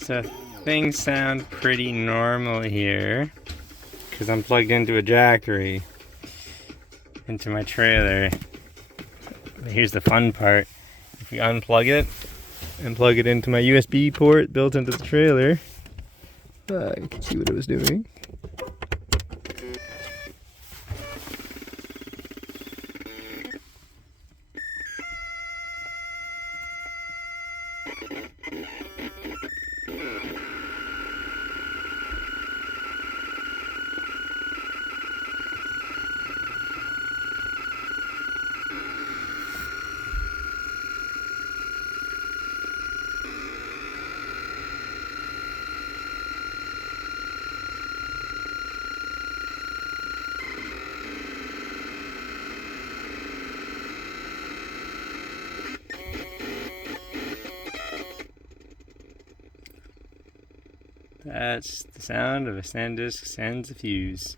So things sound pretty normal here because I'm plugged into a jackery into my trailer. But here's the fun part. If we unplug it and plug it into my USB port built into the trailer, you can see what it was doing. That's the sound of a Sandisk Sansa Fuse.